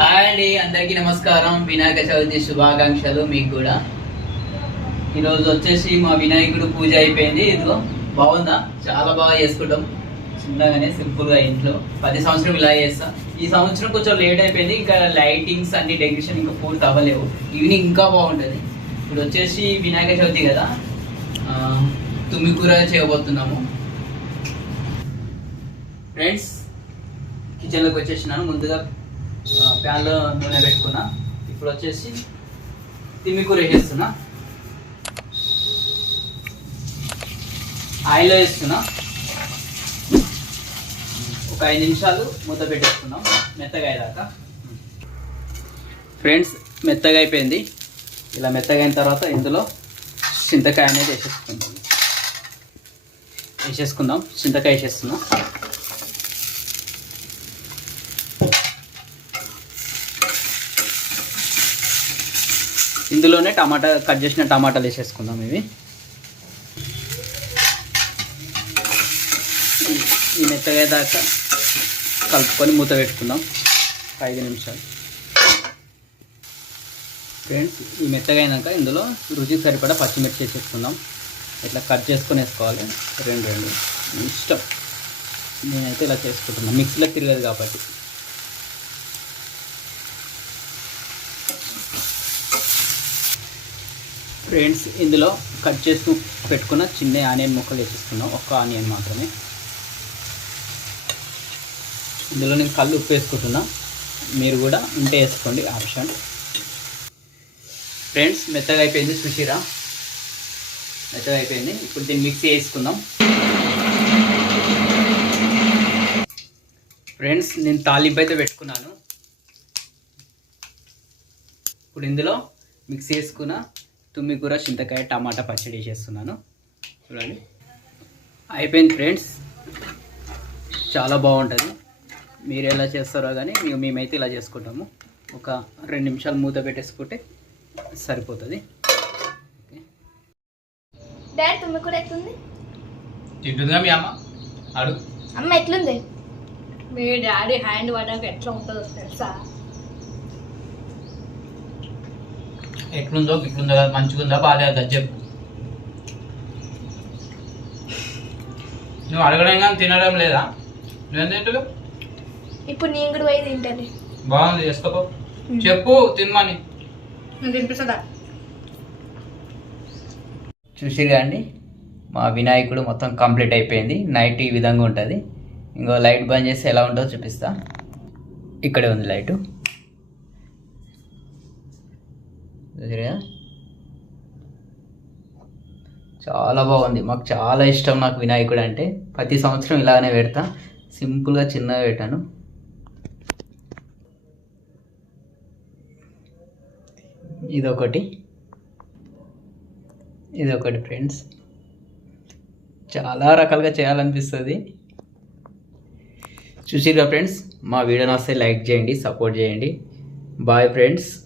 Hi అండి అందరికీ నమస్కారం. వినాయక చవితి శుభాకాంక్షలు మీకు కూడా. ఈరోజు వచ్చేసి మా వినాయకుడు పూజ అయిపోయింది. ఇదిగో బాగుందా? చాలా బాగా చేసుకుంటాం. చిన్నగానే సింపుల్గా ఇంట్లో. పది సంవత్సరం ఇలా చేస్తాం. ఈ సంవత్సరం కొంచెం లేట్ అయిపోయింది. ఇంకా లైటింగ్స్ అన్ని డెకరేషన్ ఇంకా పూర్తి అవ్వలేవు. ఈవినింగ్ ఇంకా బాగుంటుంది. ఇప్పుడు వచ్చేసి వినాయక చవితి కదా. తుమ్మి కూర చేయబోతున్నాము. ఫ్రెండ్స్ కిచెన్లోకి వచ్చేసినాను. ముందుగా ప్యాన్లో నూనె పెట్టుకున్నా. ఇప్పుడు వచ్చేసి తిమ్మికూర వేసేస్తున్నా. ఆయిల్ వేస్తున్నా. ఒక ఐదు నిమిషాలు మూత పెట్టేసుకున్నాం. మెత్తగా అయ్యేదాకా. ఫ్రెండ్స్ మెత్తగా అయిపోయింది. ఇలా మెత్తగా అయిన తర్వాత ఇందులో చింతకాయ అనేది వేసేసుకుందాం. వేసేసుకుందాం. చింతకాయ వేసేస్తున్నాం. ఇందులోనే టమాటా కట్ చేసిన టమాటాలు వేసేసుకుందాం ఇవి. ఈ మెత్తగా దాకా కలుపుకొని మూత పెట్టుకుందాం. ఐదు నిమిషాలు. ఫ్రెండ్స్ ఈ మెత్తగా ఇందులో రుచికి సరిపడా పచ్చిమిర్చి వేసేసుకుందాం. ఇట్లా కట్ చేసుకొని వేసుకోవాలి. రెండు రెండు. ఇష్టం. నేనైతే ఇలా చేసుకుంటున్నాను మిక్సీలో తిరగదు కాబట్టి. ఫ్రెండ్స్ ఇందులో కట్ చేస్తూ పెట్టుకున్న చిన్న ఆనియన్ ముక్కలు వేసేసుకున్నాం. ఒక్క ఆనియన్ మాత్రమే. ఇందులో నేను కళ్ళు ఉప్పు వేసుకుంటున్నా. మీరు కూడా ఉంటే వేసుకోండి ఆప్షన్. ఫ్రెండ్స్ మెత్తగా అయిపోయింది సుషీరా మెత్తగా అయిపోయింది. ఇప్పుడు దీన్ని మిక్సీ వేసుకుందాం. ఫ్రెండ్స్ నేను తాలింపు అయితే పెట్టుకున్నాను. ఇప్పుడు ఇందులో మిక్సీ వేసుకున్న తుమ్మి కూర చింతకాయ టమాటా పచ్చడి వేసేస్తున్నాను చూడండి అయిపోయింది ఫ్రెండ్స్ చాలా బాగుంటుంది మీరు ఎలా చేస్తారో కానీ మేము మేమైతే ఇలా చేసుకుంటాము ఒక రెండు నిమిషాలు మూత పెట్టేసుకుంటే సరిపోతుంది. డాడీ తుమ్మి కూడా ఎట్లుంది? తింటుందిగా మీ అమ్మ? అడుగు అమ్మ ఎట్లుంది? మీ డాడీ హ్యాండ్ పడ్డాక ఎట్లా ఉంటుందో తెలుసా? ఎట్లుందో ఇట్లుందో కదా మంచిగుందా బాగాలేదా చెప్పు. నువ్వు అడగడం కానీ తినడం లేదా? నువ్వేం తింటున్నావు? ఇప్పుడు నేను కూడా పోయి తింటాను. బాగుంది చేసుకోపో. చెప్పు తినమని. తినిపిస్తుందా చూసిరుగా అండి మా వినాయకుడు మొత్తం కంప్లీట్ అయిపోయింది. నైట్ ఈ విధంగా ఉంటుంది. ఇంకో లైట్ బంద్ చేస్తే ఎలా ఉంటుందో చూపిస్తా. ఇక్కడే ఉంది లైటు. చాలా బాగుంది. మాకు చాలా ఇష్టం నాకు వినాయకుడు అంటే. ప్రతి సంవత్సరం ఇలాగనే పెడతా. సింపుల్గా చిన్నగా పెట్టాను. ఇదొకటి. ఇదొకటి ఫ్రెండ్స్. చాలా రకాలుగా చేయాలనిపిస్తుంది. చూసిరుగా ఫ్రెండ్స్? మా వీడియో నస్తే లైక్ చేయండి సపోర్ట్ చేయండి. Bye friends.